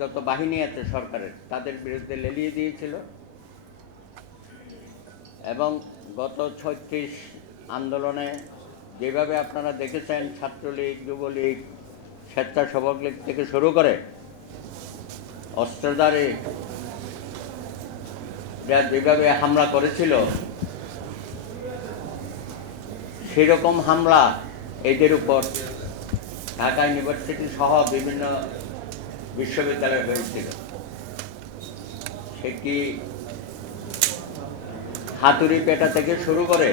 যত বাহিনী আছে সরকারের, তাদের বিরুদ্ধে লেলিয়ে দিয়েছিল। এবং গত ছত্রিশ আন্দোলনে যেভাবে আপনারা দেখেছেন ছাত্রলীগ, যুবলীগ, স্বেচ্ছাসেবক লীগ থেকে শুরু করে অস্ত্রধারী যা যেভাবে হামলা করেছিল, সেরকম হামলা এদের উপর ঢাকা ইউনিভার্সিটি সহ বিভিন্ন বিশ্ববিদ্যালয় হয়েছিল সে কি হাতুড়ি পেটা থেকে শুরু করে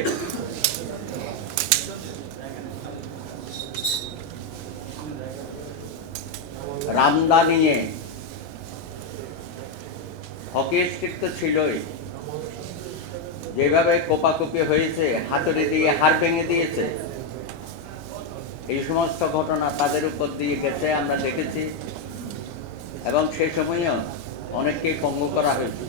রামদা নিয়ে হকি স্টিক তো ছিলই। যেভাবে কোপাকুপি হয়েছে, হাতুড়ি দিয়ে হাড় ভেঙে দিয়েছে, এই সমস্ত ঘটনা তাদের উপর দিয়ে গেছে, আমরা দেখেছি। এবং সেই সময়ও অনেককে পঙ্গু করা হয়েছে।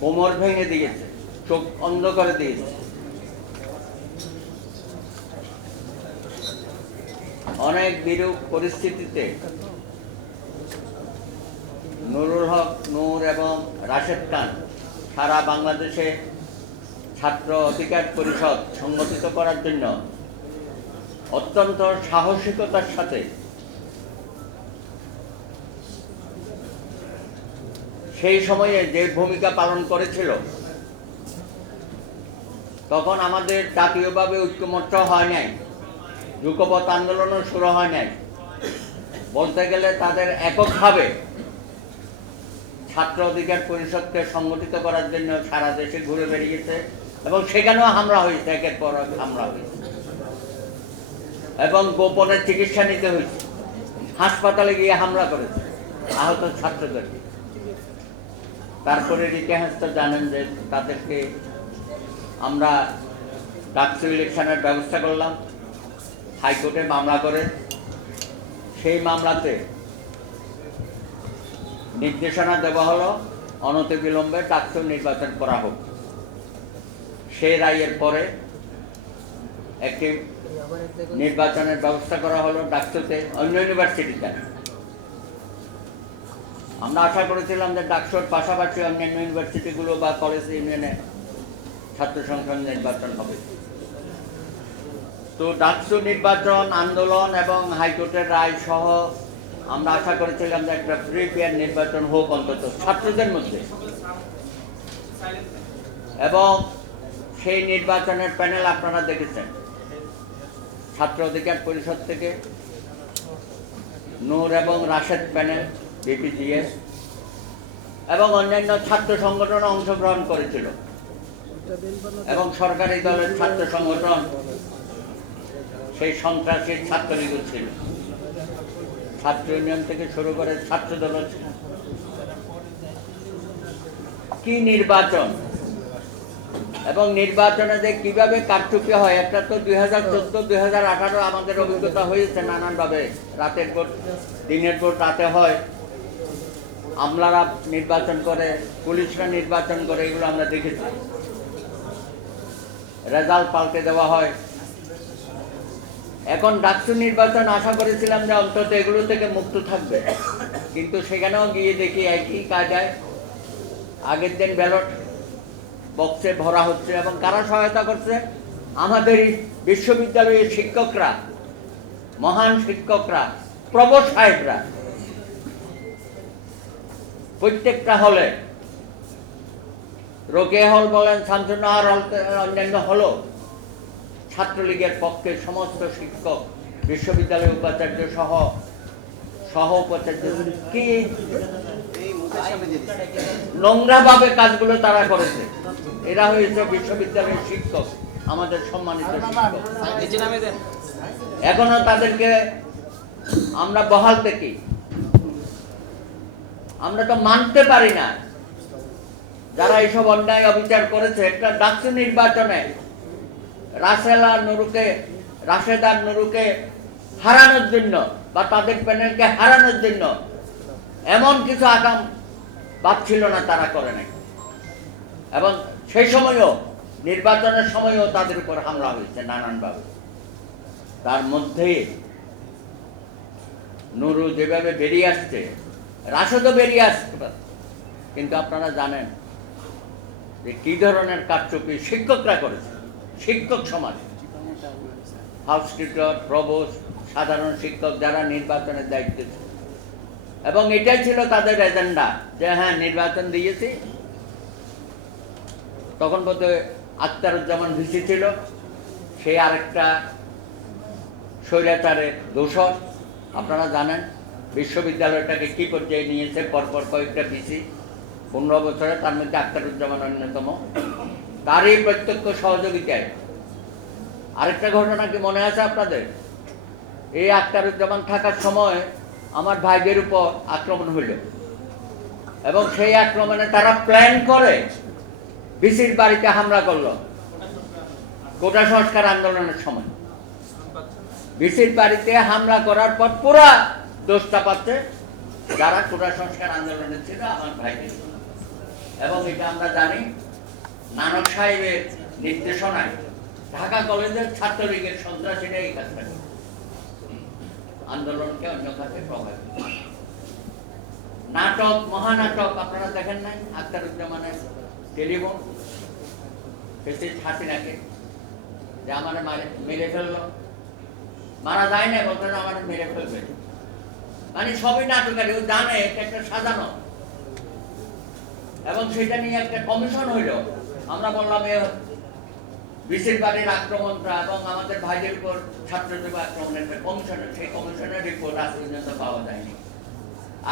কোমর ভেঙে দিয়েছে, চোখ অন্ধ করে দিয়েছে। অনেক বিরূপ পরিস্থিতিতে নুরুল হক, নূর এবং রাশেদ খান সারা বাংলাদেশে ছাত্র অধিকার পরিষদ সংগঠিত করার জন্য অত্যন্ত সাহসিকতার সাথে সেই সময়ে যে ভূমিকা পালন করেছিল, তখন আমাদের জাতীয়ভাবে ঐক্যমত্য হয় নাই যুগপথ আন্দোলনও শুরু হয় নাই। বলতে গেলে তাদের এককভাবে ছাত্র অধিকার পরিষদকে সংগঠিত করার জন্য সারা দেশে ঘুরে বেরিয়েছে এবং সেখানেও হামলা হয়েছে, একের পর হামলা হয়েছে। এবং গোপনে চিকিৎসা নিতে হয়েছে, হাসপাতালে গিয়ে হামলা করেছে, আহত ছাত্রদেরকে। তারপরে ইতিহাস তো জানেন যে তাদেরকে আমরা ডাকসু ইলেকশনের ব্যবস্থা করলাম, হাইকোর্টে মামলা করে। সেই মামলাতে নির্দেশনা দেওয়া হলো অনতিবিলম্বে ডাকসু নির্বাচন করা হোক। সেই রায়ের পরে একটি নির্বাচনের ব্যবস্থা করা হলো ডাকসুতে, অন্য ইউনিভার্সিটিতে। আমরা আশা করেছিলাম যে ডাকসুর পাশাপাশি অন্যান্য ইউনিভার্সিটিগুলো বা কলেজ ইউনিয়নে ছাত্র সংসদ নির্বাচন হবে। তো ডাকসু নির্বাচন, আন্দোলন এবং হাইকোর্টের রায় সহ আমরা আশা করেছিলাম যে একটা ফ্রি ফেয়ার নির্বাচন হোক অন্তত ছাত্রদের মধ্যে। এবং সেই নির্বাচনের প্যানেল আপনারা দেখেছেন। ছাত্র অধিকার পরিষদ থেকে নূর এবং রাশেদ প্যানেল। বিপিজিএস এবং অন্যান্য ছাত্র সংগঠন অংশগ্রহণ করেছিল। এবং সরকারি দলের ছাত্র সংগঠন সেই সন্ত্রাসী ছাত্রলীগ ছিল। ছাত্র ইউনিয়ন থেকে শুরু করে ছাত্র দল ছিল কি নির্বাচন? এবং নির্বাচনে যে কীভাবে কারচুপি হয়, একটা তো দুই হাজার চোদ্দ, দুই হাজার আঠারো আমাদের অভিজ্ঞতা হয়েছে নানানভাবে। রাতের ভোট, দিনের ভোট রাতে হয়। আমলারা নির্বাচন করে, পুলিশরা নির্বাচন করে, এগুলো আমরা দেখেছি। রেজাল্ট পাল্টে দেওয়া হয়। এখন ডাকসু নির্বাচন আশা করেছিলাম যে অন্তত এগুলো থেকে মুক্ত থাকবে। কিন্তু সেখানেও গিয়ে দেখি একই কাজায় আগের দিন ব্যালট বক্সে ভরা হচ্ছে এবং কারা সহায়তা করছে? আমাদের বিশ্ববিদ্যালয়ের শিক্ষকরা, মহান শিক্ষকরা প্রবর সাহেবরা। প্রত্যেকটা হলে। রোকে হল বলেন শামসুন্নাহার হল অন্যান্য হলো। ছাত্রলীগের পক্ষে সমস্ত শিক্ষক বিশ্ববিদ্যালয়ের উপাচার্য সহ সহ উপাচার্য কি? নোংরাভাবে কাজগুলো তারা করেছে। এরা হয়েছে বিশ্ববিদ্যালয়ের শিক্ষক আমাদের সম্মানিত এখনও তাদেরকে আমরা বহাল দেখি। আমরা তো মানতে পারি না। যারা এইসব অন্যায় অবিচার করেছে, একটা ডাকসু নির্বাচনে। রাসেলা নুরুকে রাশেদার নুরুকে হারানোর জন্য বা তাদের প্যানেলকে হারানোর জন্য এমন কিছু আগাম পাচ্ছিল না তারা করে নাই। এবং সেই সময়ও, নির্বাচনের সময়ও তাদের উপর হামলা হয়েছে নানানভাবে। তার মধ্যে নুরু যেভাবে বেরিয়ে আসছে রাশেদও বেরিয়ে আসতে পারে। কিন্তু আপনারা জানেন যে কি ধরনের কারচুপি শিক্ষকরা করেছে? শিক্ষক সমাজ। হাউস টিচার প্রবোস সাধারণ শিক্ষক যারা নির্বাচনের দায়িত্বে ছিল। এবং এটাই ছিল তাদের এজেন্ডা যে হ্যাঁ নির্বাচন দিয়েছি। তখন বোধ আখতারুজ্জামান ভিসি ছিল। সে আরেকটা স্বৈরাচারের দোষর। আপনারা জানেন বিশ্ববিদ্যালয়টাকে কি পর্যায়ে নিয়েছে? পরপর কয়েকটা ভিসি পনেরো বছরে তার মধ্যে আখতারুজ্জামান অন্যতম। তারই প্রত্যক্ষ সহযোগিতায়। আরেকটা ঘটনা কি মনে আছে আপনাদের? এই আখতারুজ্জামান থাকার সময় আমার ভাইদের উপর আক্রমণ হইল। এবং সেই আক্রমণে তারা প্ল্যান করে বিসির বাড়িতে হামলা করল। কোটা সংস্কার আন্দোলনের সময়। বিসির বাড়িতে হামলা করার পর পুরা দোষটা পাচ্ছে। যারা কোটা সংস্কার আন্দোলনে ছিল, আমার ভাইদের এবং এটা আমরা জানি, নানক সাহেবের নির্দেশনায় ঢাকা কলেজের ছাত্রলীগের সন্ত্রাসীরা এই কাজটা আন্দোলনকে অন্য কাছে প্রভাবিত নাটক, মহানাটক, আপনারা দেখেন নাই? আখতারুজ্জামানের টেলিফোন। ফেসিস হাসিনাকে যে আমার মেরে ফেলল। মারা যায় না বলতেন আমার মেরে ফেলবে। মানে সবই নাটকারি ও জানে একটা সাজানো। এবং সেটা নিয়ে একটা কমিশন হইল। আমরা বললাম, এ আক্রমণটা এবং আমাদের ভাইদের উপর ছাত্রদের আক্রমণের একটা কমিশন, সেই কমিশনের রিপোর্ট আজ পর্যন্ত পাওয়া যায়নি।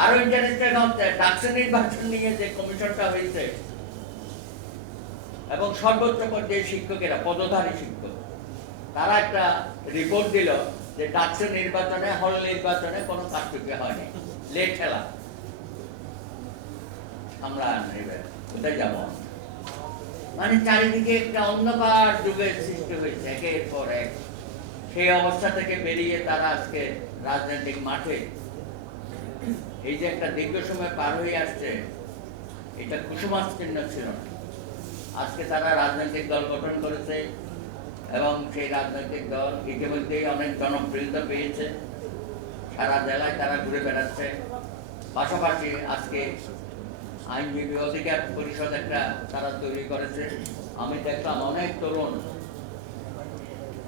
আরও ইন্টারেস্টেড হচ্ছে ডাকসু নির্বাচন নিয়ে যে কমিশনটা হয়েছে, এবং সর্বোচ্চ পর্যায়ে শিক্ষকেরা, পদধারী শিক্ষক, তারা একটা রিপোর্ট দিল। যে ডাকসু নির্বাচনে, হল নির্বাচনে কোনো কারচুপি হয়নি। লেট খেলা। আমরা কোথায় যাব? মানে চারিদিকে একটা অন্ধকার যুগের সৃষ্টি হয়েছে, একের পর এক। সেই অবস্থা থেকে বেরিয়ে তারা আজকে রাজনৈতিক মাঠে। এই যে একটা দীর্ঘ সময় পার হয়ে আসছে, এটা কুসুমাস্তীর্ণ ছিল না। আজকে তারা রাজনৈতিক দল গঠন করেছে এবং সেই রাজনৈতিক দল ইতিমধ্যেই অনেক জনপ্রিয়তা পেয়েছে। সারা জেলায় তারা ঘুরে বেড়াচ্ছে। পাশাপাশি আজকে আইনজীবী অধিকার পরিষদ একটা তারা তৈরি করেছে। আমি দেখলাম অনেক তরুণ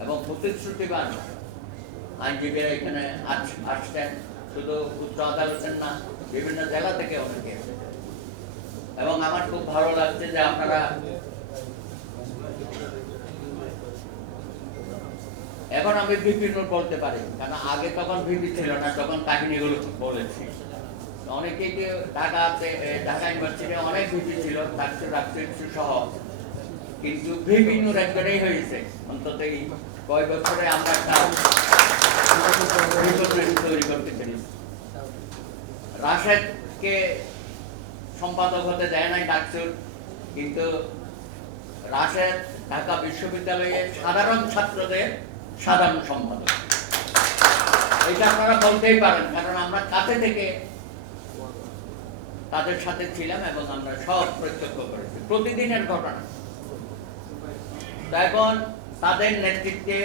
এবং প্রতিশ্রুতিবান আইনজীবীরা এখানে আস- আসছেন। শুধু উচ্চ আদালতের না, বিভিন্ন জেলা থেকে অনেকে। এবং আমার খুব ভালো লাগছে যে আপনারা এখন আমি বিভিন্ন বলতে পারি, কারণ আগে তখন ভিপি ছিল না, তখন কাহিনীগুলো বলেছি। অনেকেই যে ঢাকাতে ঢাকা ইউনিভার্সিটি অনেক ভিপি ছিল ডাক্তার ডাক্তার সহ। কিন্তু বিভিন্ন একজনেই হয়েছে। অন্তত এই কয় বছরে আমরা একটা তৈরি করতে পেরেছি। রাশেদকে সম্পাদক হতে দেয় নাই ডাকসুর, কিন্তু রাশেদ ঢাকা বিশ্ববিদ্যালয়ে সাধারণ ছাত্রদের সাধারণ সম্পাদক। এটা আপনারা বলতেই পারেন, কারণ আমরা কাছে থেকে তাদের সাথে ছিলাম এবং আমরা সব প্রত্যক্ষ করেছি। প্রতিদিনের ঘটনা। এখন তাদের নেতৃত্বে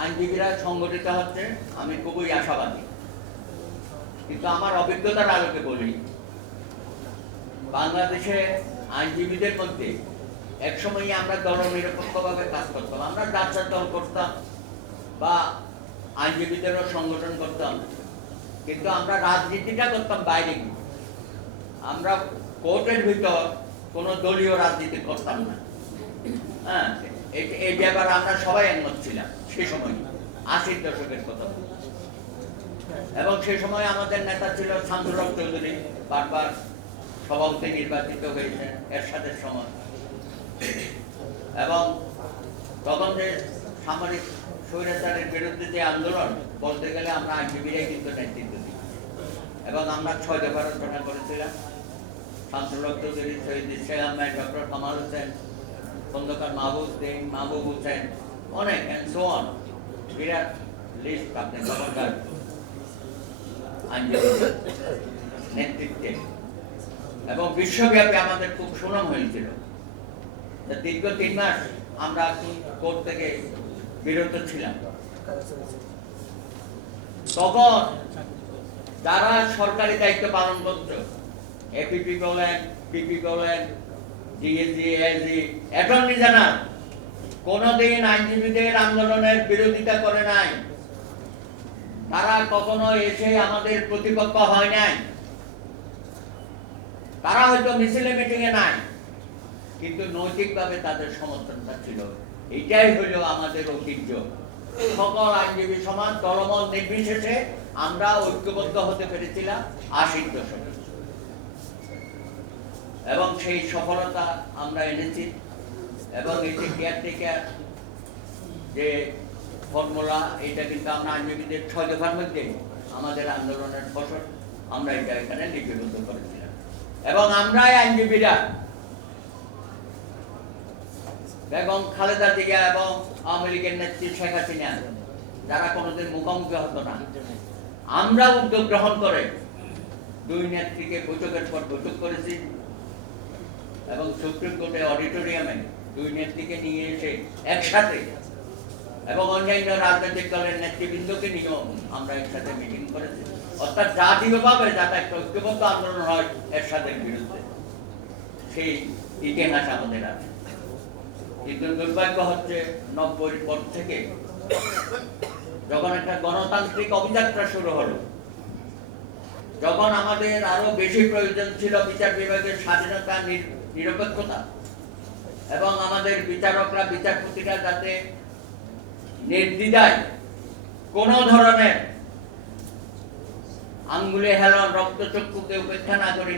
আইনজীবীরা সংগঠিত হচ্ছে। আমি খুবই আশাবাদী। কিন্তু আমার অভিজ্ঞতার আলোকে বলি, বাংলাদেশে আইনজীবীদের মধ্যে একসময় আমরা দল নিরপেক্ষভাবে কাজ করতাম। আমরা যাত্রার দল করতাম। বা আইনজীবীদেরও সংগঠন করতাম। কিন্তু আমরা রাজনীতিটা করতাম বাইরে আমরা কোর্টের ভিতর কোনো দলীয় রাজনীতি করতাম না। হ্যাঁ এই- ব্যাপারে আমরা সবাই একমত ছিলাম সেই সময়। আশির দশকের কথা। এবং সে সময় আমাদের নেতা ছিল হক চৌধুরী, বারবার সভাপতি নির্বাচিত হয়েছেন এরশাদের সময়। এবং তখন যে সামরিক স্বৈরাচারের বিরুদ্ধে যে আন্দোলন, বলতে গেলে আমরা আইনজীবীরাই কিন্তু নেতৃত্ব দিই এবং আমরা ছয় দফা রচনা করেছিলাম। হক চৌধুরী শহীদ আহমেদ, ডক্টর কামাল হোসেন খন্দকার মাহবুব সিং মাহবুব হোসেন, অনেক অ্যান্ড বিরাট লিস্ট আপনি আইনজীবীদের নেতৃত্বে। এবং বিশ্বব্যাপী আমাদের খুব সুনাম হয়েছিল। দীর্ঘ তিন মাস আমরা কোর্ট থেকে বিরত ছিলাম। তখন যারা সরকারি দায়িত্ব পালন করছে এপিপি বলেন পিপি বলেন ডিএসি এসি অ্যাটর্নি জেনারেল কোনোদিন আইনজীবীদের আন্দোলনের বিরোধিতা করে নাই। তারা কখনো এসে আমাদের প্রতিপক্ষ হয় নাই। তারা হয়তো মিছিলে মিটিংয়ে নাই, কিন্তু নৈতিকভাবে তাদের সমর্থনটা ছিল। এটাই হইল আমাদের ঐতিহ্য। সকল আইনজীবী সমাজ দলমত নির্বিশেষে আমরা ঐক্যবদ্ধ হতে পেরেছিলাম আশির দশকে। এবং সেই সফলতা আমরা এনেছি। এবং এই যে কেয়ারটেকার যে ফর্মুলা এটা কিন্তু আমরা আইনজীবীদের ছয় দফার মধ্যে আমাদের আন্দোলনের ফসল আমরা এটা এখানে লিপিবদ্ধ করেছিলাম। এবং আমরাই আইনজীবীরা বেগম খালেদা জিয়া এবং আওয়ামী লীগের নেত্রী শেখ হাসিনা, যারা কোনোদিন মুখোমুখি হতো না। আমরা উদ্যোগ গ্রহণ করে দুই নেত্রীকে বৈঠকের পর বৈঠক করেছি এবং সুপ্রিম কোর্টে অডিটোরিয়ামে দুই নেত্রীকে নিয়ে এসে একসাথে এবং অন্যান্য রাজনৈতিক দলের নেতৃবৃন্দকে নিয়েও আমরা একসাথে মিটিং করেছি। অর্থাৎ জাতীয়ভাবে যাতে একটা ঐক্যবদ্ধ আন্দোলন হয়, এরশাদের বিরুদ্ধে। সেই ইতিহাস আমাদের আছে। কিন্তু দুর্ভাগ্য হচ্ছে নব্বই পর থেকে যখন একটা গণতান্ত্রিক অভিযাত্রা শুরু হলো, যখন আমাদের আরও বেশি প্রয়োজন ছিল বিচার বিভাগের স্বাধীনতা নিরপেক্ষতা এবং আমাদের বিচারকরা, বিচারপতিরা যাতে নির্দ্বিধায় কোন ধরনের আঙ্গুলে হেলন রক্তচক্ষুকে উপেক্ষা না করে